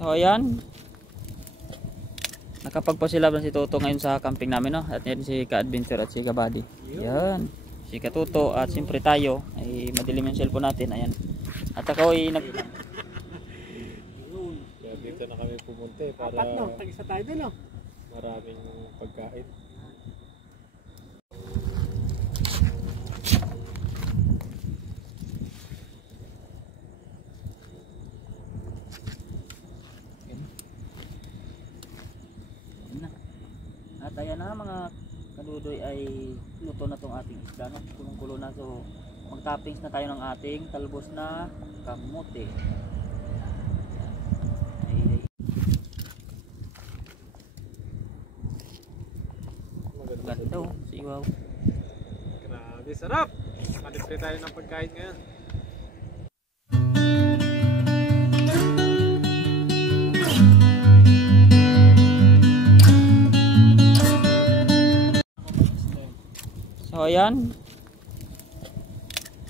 So ayan, nakapagpasilab na si Toto ngayon sa camping namin, no? At yan si Ka-Adventure at si Ka-Buddy. Yan, si Ka-Toto at siyempre tayo ay madilim yung cellphone natin. Ayan. At ako ay Kaya dito na kami pumunta para apat no, tag-isa tayo din no. Maraming pagkain. At ayan na mga kadudoy, ay luto na tong ating isda, no? Kulong-kulo na. So mag-toppings na tayo ng ating talbos na kamote. Ay, ganda oh, siwaw. Grabe, sarap! Nakalibre tayo ng pagkain ngayon. So ayan,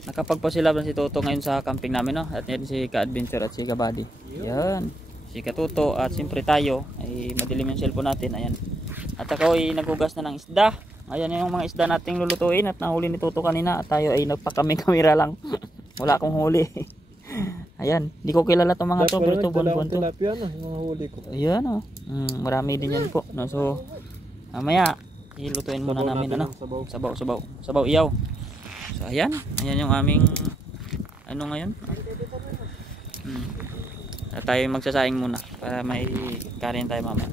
nakapagpasilab na si Toto ngayon sa camping namin, no? At yan si Ka-Adventure at si Ka-Buddy. Yan, si Ka-Toto at siyempre tayo ay madilim yung cellphone natin. Ayan. At ako ay naghugas na ng isda. Ayan yung mga isda nating lulutuin at nahuli ni Toto kanina. At tayo ay nagpakami-kamera lang. Wala akong huli. Ayan, di ko kilala itong mga to, pero ito buwan-buwan to. Tilapia na, mga huli ko. Ayan oh, marami din yan po, no? So mamaya ilutuin muna namin, ano? Sabaw iyaw. So ayan yung aming ano ngayon. At tayo magsasaing muna para may karin tayo mamaya.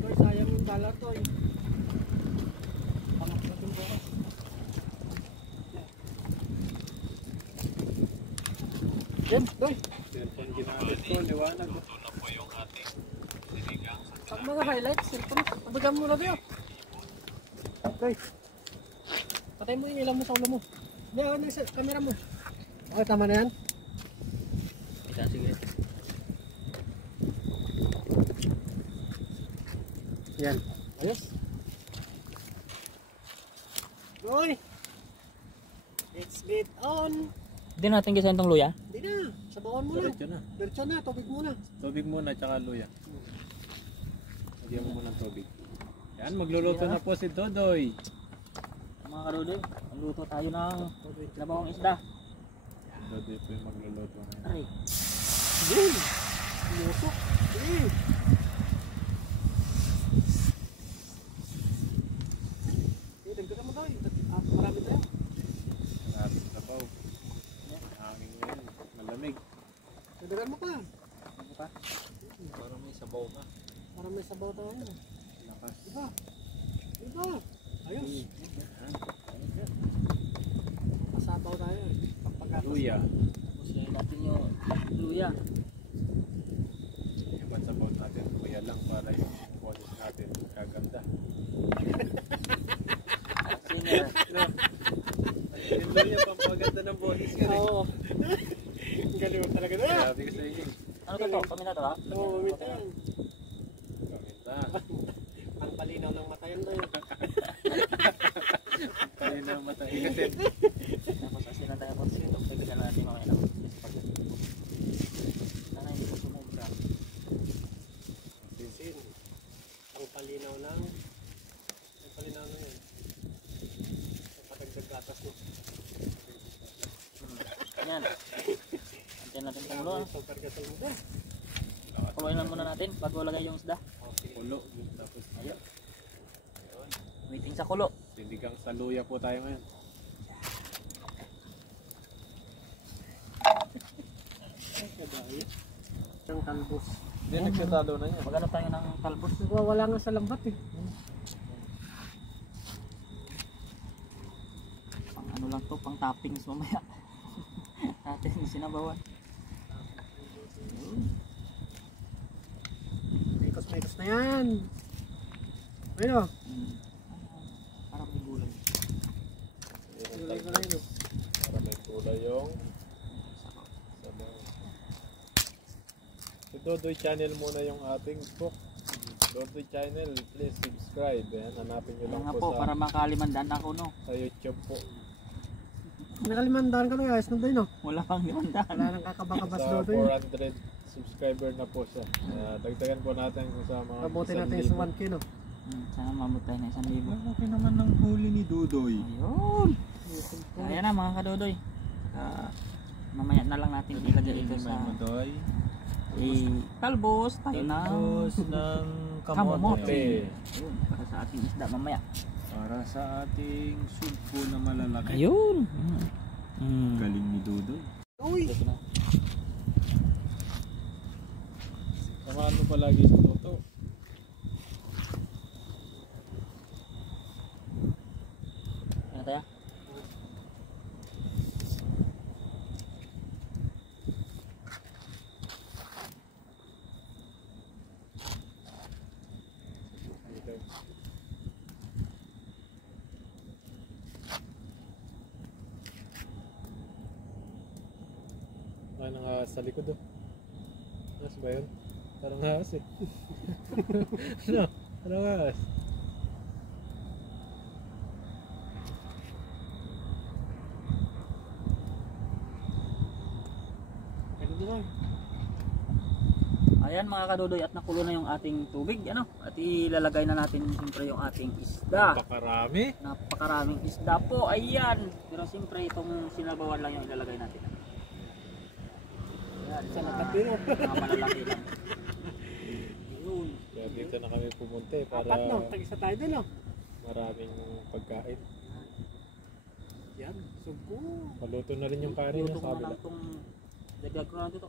Toy, sayang yung dollar toy. Yan, toy. Cellphone ginamit ko, liwanag. Ito na po yung ating sinigang. Pag mga highlights, cellphone, pabagan mo na tayo. Toy. Patay mo yung ilaw mo sa ulo mo. Hindi, ako na yung camera mo. Okay, tama na yan. Sige. Yan. Ayos. Toy. Let's get on. Hindi natin gisahin tong luya. Hindi na. Sabawan mo na. Diretso na. Diretso na. Tubig muna. Tubig muna, tsaka luya. Lagyan mo muna ng tubig. Yan, magluluto na po si Dodoy. Mga karudoy, magluto tayo ng labawang isda. Dodoy po yung magluluto na. Ay, Yan. Luto. Yan. Dagdagan mo tayo. Marami tayo. Maraming sabaw. Hangin ngayon. Malamig. Dagdagan mo pa. ano pa? Parang may sabaw na. Para may sabaw tayo. Lakas. Diba? Diba? Ayos. Masabaw tayo. Pagpagatas. Luya. Pusiyahin natin yung luya. Iban sabaw natin. Luya lang para yung boses natin kaganda. Singer. Yung luya, pampaganda ng boses ka rin. Oo. Galing mo talaga na. Sabi ko sa inyo. Ano to? Kami na to ha? Oo, umita yan. Paminta. Ang palinaw ng mata yan tayo. Kaya na matay kasi. Tapos asin na tayo po sila. Pagbigan natin mamaya lang. Sana hindi ko sumubra. Sin. Ang palinaw lang. Ang palinaw lang yan. Ang patagdag gatas mo. Yan. Antiyan natin kumulo. Super gasol mo ba? Kuluin lang muna natin bago lagay yung isda. Kulo. Tapos Ayun. Waiting sa kulo. sinigang sa luya po tayo ngayon. Ang talbos. Hindi, nagsatalo na niya. Maghanap tayo ng talbos. Nagwawala nga sa lambat eh. Pang ano lang to, pang toppings mamaya. Natin sinabawan. Mekos na yan. Ayun o. Parang may gulay. Gulay ko na yun o. Para may kulay yung sabaw. Si Dodoy channel muna yung ating book. Dodoy channel, please subscribe. Ayan, hanapin nyo lang Kaya nga po po, sa, para makalimandaan ako no. sa YouTube po. Nakalimandaan ka na guys, nandun no? Wala pang 500. Wala nang kakabakabas Sa doon. 400 subscriber na po siya. Dagdagan po natin kung sa mga Mabuti natin sa 1K no? Sana mamot tayo na 1,000. Malaki naman ng huli ni Dudoy. Ayun. Kaya na mga kadodoy. Mamaya na lang natin ilagay ito sa Dudoy. talbos tayo na ng kamote. Ayun, para sa ating isda mamaya. Para sa ating sugpo na malalaki. Ayun. Galing ni Dudoy. Uy! Ito na. Samahan mo palagi sa Toto. Ano tayo? Ano nga sa likod oh. Nas ba yun? Parang ahas eh. Ano? Ano nga ahas? Ganun lang. Ayan mga kadodoy, at nakulo na yung ating tubig, ano? At ilalagay na natin siyempre yung ating isda. Napakarami. Napakaraming isda po, ayan. Pero siyempre itong sinabawan lang yung ilalagay natin. Ayan, Sa nakatiro. mga malalaki lang. Ayun. Kaya dito na kami pumunta eh, para Apat no? Tag-isa tayo din no? maraming pagkain. Yan, sugo. Maluto na rin yung kanin Luto sa ko na kabila. lang itong dagdag ko na lang dito.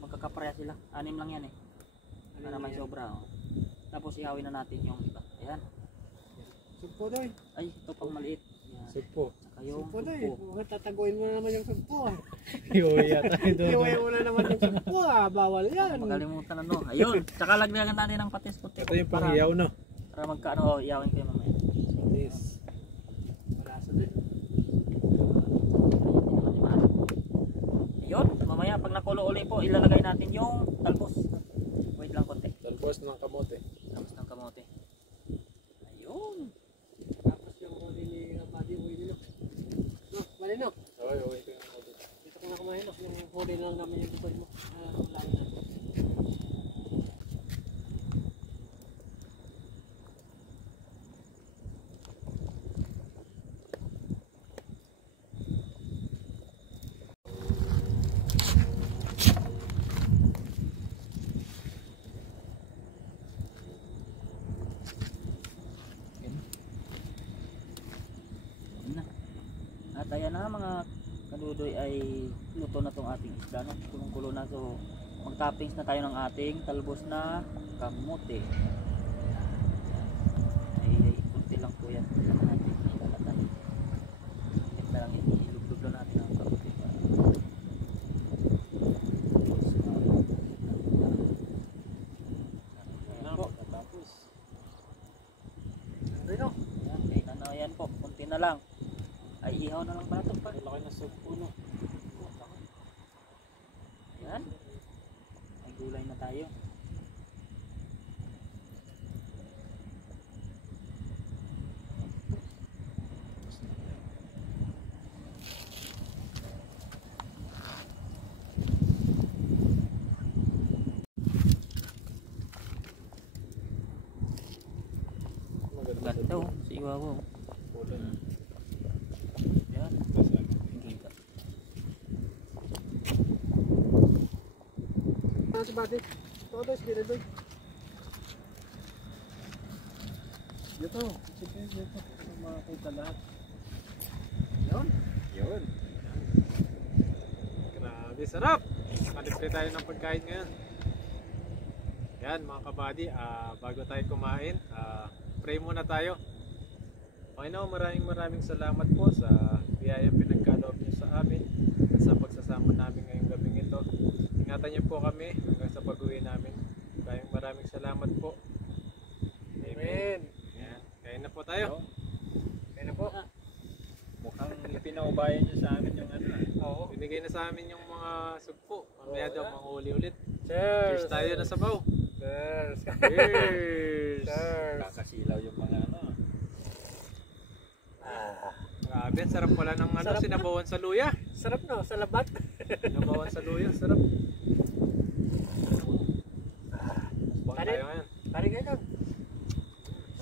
Magkakapareha sila. 6 lang yan eh. Para may sobra. Oh. Tapos ihawin na natin yung iba. Ayan. Sugpo daw eh. Ay, ito pang maliit. Ayan. Sugpo. Saka yung Sugpo daw eh. sugpo. Huwag tataguin mo na naman yung sugpo ah. Iuwi tayo doon. Iuwi mo na naman yung sugpo ah. Bawal yan. Magkalimutan na no. Ayun. Tsaka lagdagan natin ng patis puti. Ito yung panghiyaw no? Para magkaano. Oh, ihawin ko yung mamaya. Yes. Malasa din. Ayun. Mamaya pag nakulo uli po, ilalagay natin yung talbos. Wait lang konti. Talbos ng kamote. Talbos ng kamote. Ayun. Tapos yung huli ni Kapadi, huli nila. No, mali no. Okay, okay. Ito yung kamote. Dito ko na kumain no. Yung huli na lang namin yung bukoy mo. Lain na. Ayun na. At ayan na mga kadudoy ay luto na tong ating isda. No? Kulong-kulo na. So mag-toppings na tayo ng ating talbos na kamote. Ay kunti lang po yan. Sama natin may lalatan. Ito lang ilugdog lang natin ang kamote. Na, pagkatapos. Ano no? Ayan, kahit ano yan po. Kunti na lang. Ay ihaw na lang pala ito pa. Laki na sugpo no? Ayan. May gulay na tayo. Ganda oh. Si Iwawa oh. Kulay. Ayan. Kasal. Kita. Ano si Buddy? Todo is gila doy. Dito. Sige, dito. Makakita lahat. Yun. Yun. Grabe, sarap! Malibre tayo ng pagkain ngayon. Yan mga kabady, bago tayo kumain, pray muna tayo. Panginoon, maraming salamat po sa biyayang pinagkaloob niyo sa amin at sa pagsasama namin ngayong gabing ito. Ingatan niyo po kami hanggang sa pag-uwi namin. Maraming salamat po. Amen. Yan. Kain na po tayo. Kain na po. Mukhang pinaubayan niyo sa amin yung ano. Oo. Binigay na sa amin yung mga sugpo. Mamaya daw manghuli ulit. Cheers tayo na sabaw. Cheers. Cheers. Cheers. Kakasilaw yung mga ano. Grabe, sarap pala ng ano, Sarap na. sinabawan sa luya. Sarap no, sa labat. Sinabawan sa luya, sarap. Bang Kanin. tayo ngayon. Kari kayo doon.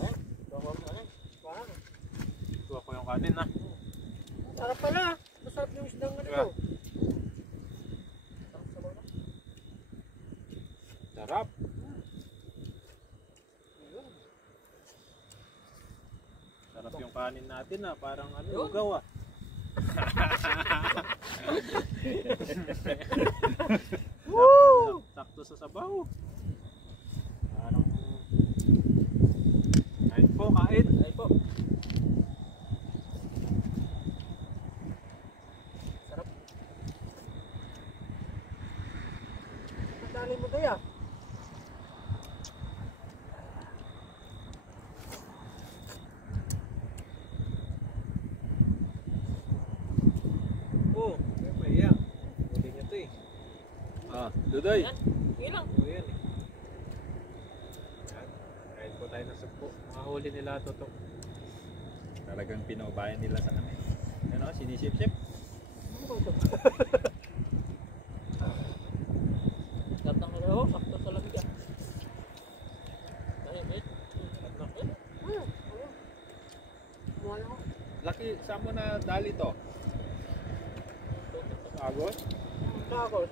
Ayun, bawang kanin. Parang. Tuwa ko yung kanin ha. Sarap pala. Masarap yung isdang ganito. Diba? Sarap sa bawang. Sarap. Sarap yung kanin natin ha. Parang ano, Yun. ugaw ah. Woo! Sakto sa sabaw. Parang... Kain po, kain. Ay po. Sarap. Ang dali mo kaya. Oh, may maiya. Huli niya to eh. Ah, Dudoy. Yan. Sige lang. Oh, yan eh. Yan. Kain po tayo ng sugpo. Mga huli nila to to. Talagang pinaubayan nila sa kami. Ano, sinisip-sip. Sarap ng halaw. Sakto sa lamig ah. Tahimik. Muha ako. Laki, saan mo na dali to? Agos? Kakos.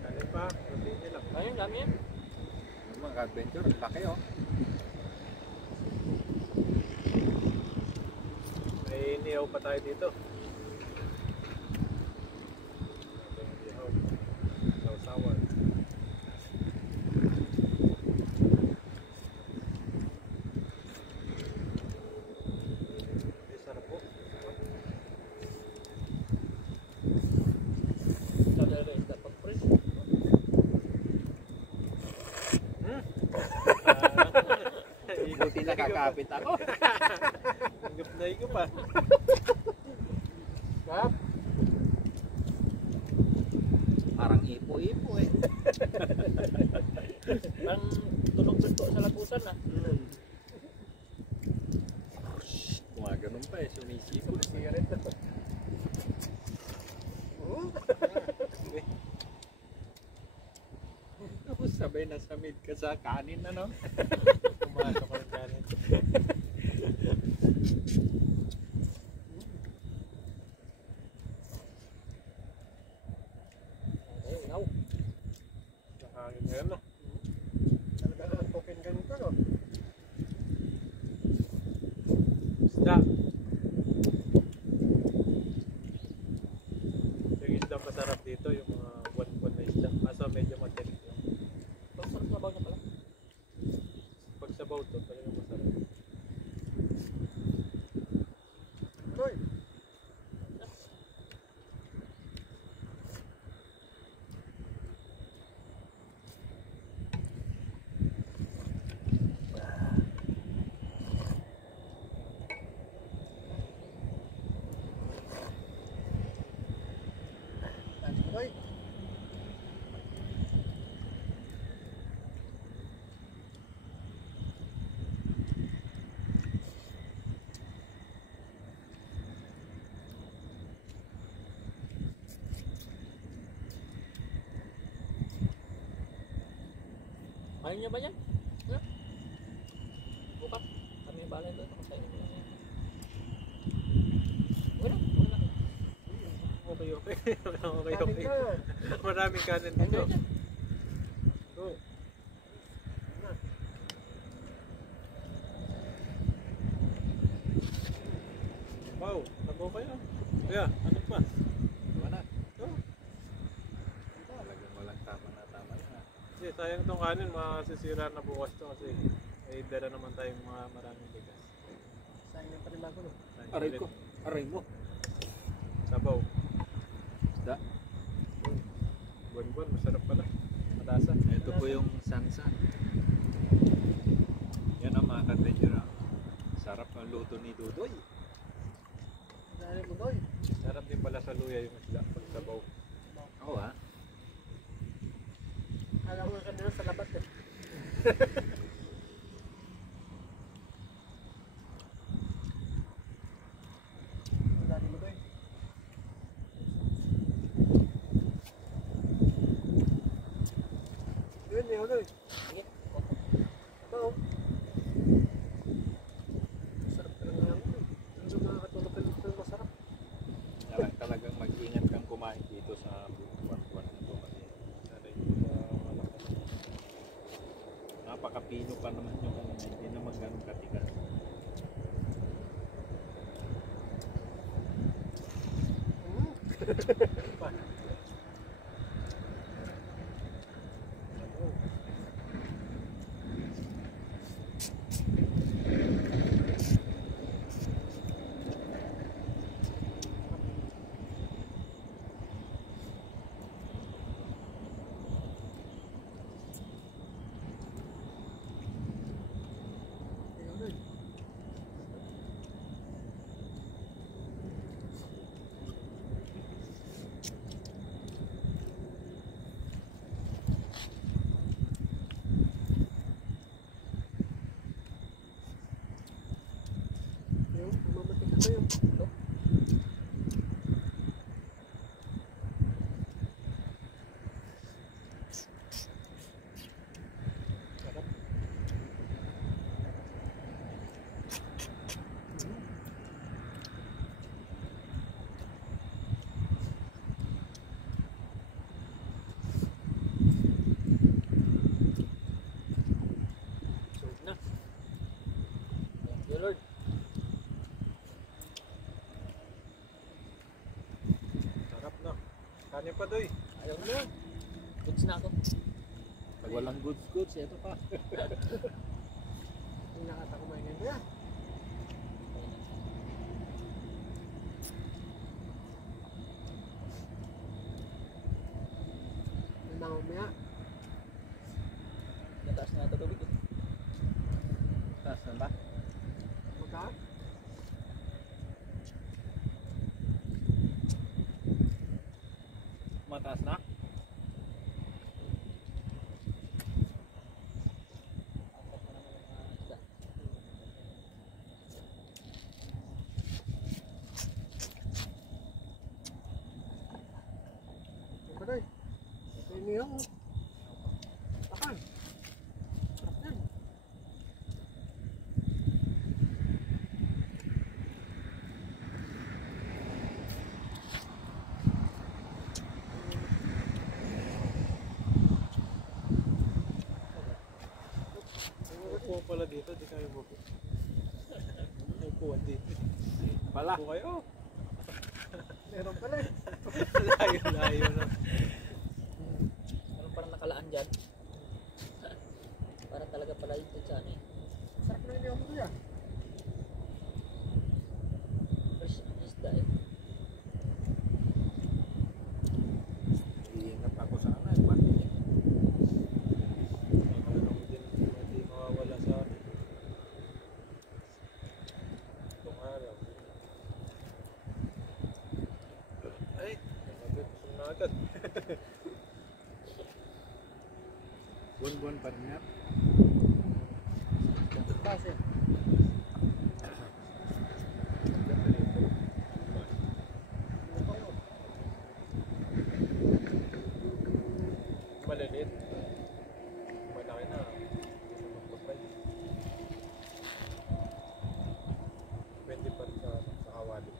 Kanin pa, protein nila. Ayun, dami yan. Mga adventure, laki oh. May inihaw pa tayo dito. Inihaw. Sausawan. Ay, sarap po. Kadali, dapat press. Ikuti na kakapit ako. Higop na higop ah. Kap. Parang ipo-ipo eh. Ang tunog dito sa lagusan ah. Gumaganon pa eh, sumisipot. Sigaret na to. Tapos sabay na sa mid ka sa kanin na no? Pumasok ka ng kanin. Ayun, inaw. Nakangin ngayon no? Talaga ang token ganito no. Isda. Yung isda masarap dito, yung mga buwan-buwan na isda. Kaso medyo matinik lang. Ang sarap sabaw niya pala. Pag sabaw to, talagang masarap. Roy. Roy. Ayaw niyo ba yan? Ha? Bukas. Kami yung balay doon. Kasayin ko lang yan. Wala. Wala. Okay, okay. Okay, okay. Maraming kanin dito. Oh. Wow, nabaw kayo. Kaya, ano pa? Wala. Oh. Talagang walang tama na tama na. Hindi, sayang tong kanin, masisira na bukas to kasi may dala naman tayong mga maraming bigas. Sayang yung panila ko no. Aray ko, aray mo. Sabaw. Isda. Buwan-buwan, masarap pala. Matasa. Ito po yung sansan. Yan ang mga kadventure. Sarap ng luto ni Dudoy. Dali mo doy. Sarap din pala sa luya yung isda pag sabaw. Oo ha. Alam mo kanina sa labat eh. Lord. Sarap na. Kanya pa doy. Ayaw na. Goods na ako. Pag walang goods, ito pa. Hindi nakata kumain ngayon ba yan? May mga umaya. Nataas na ito tubig. Taas na ba? Magka? Mataas na? Paday. Ito niyo. Takan. Sarap yan. Upo pala dito, di kayo upo. Upuan dito. Pala. Upo kayo. Meron pala eh. Layo na. Meron parang nakalaan dyan. Parang talaga pala ito sa ano eh. Sarap na yun yung kuya. Fresh ang isda eh. Iingat ako sa akin. Pati din. Makalong din. Hindi mawawala sa akin. Itong araw. Ay, nakabit na agad. Buwan-buwan pa rin yan. Kasi. Maliliit. Malaki na. Magpapay. Pwede pa rin sa kawali.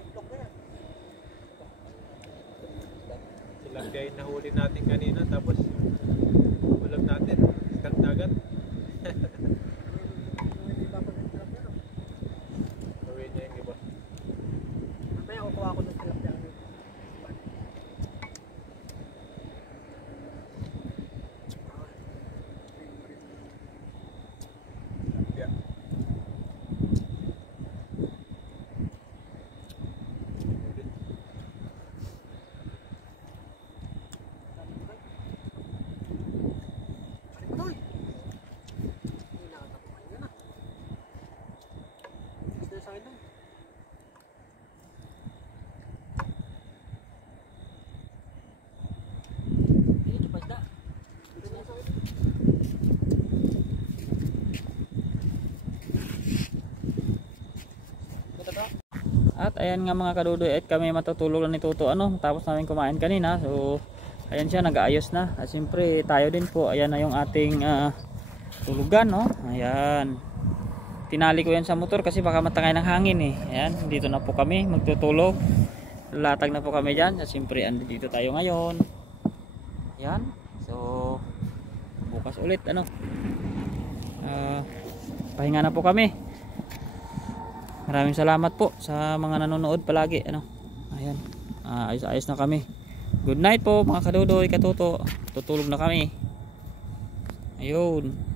TikTok na yan. Silagay na huli natin kanina tapos ulam natin. Isang dagat. Hindi papagandang yan. Gawin niya yung iba. Mamaya kukuha ako ng tilapia. Yeah. Dito pa isda. At ayan nga mga kadudoy, at kami matutulog na ni Tuto tapos namin kumain kanina. So ayan siya, nag-aayos na. At siyempre tayo din po, ayan na yung ating tulugan, no. Ayan. Tinali ko yan sa motor kasi baka matangay ng hangin eh. Ayan, dito na po kami magtutulog. Latag na po kami diyan. At siyempre andito tayo ngayon. Yan. So bukas ulit ano. Pahinga na po kami. Maraming salamat po sa mga nanonood palagi ano. Ayan. Ayos-ayos na kami. Good night po mga kadudoy, katuto. Tutulog na kami. Ayun.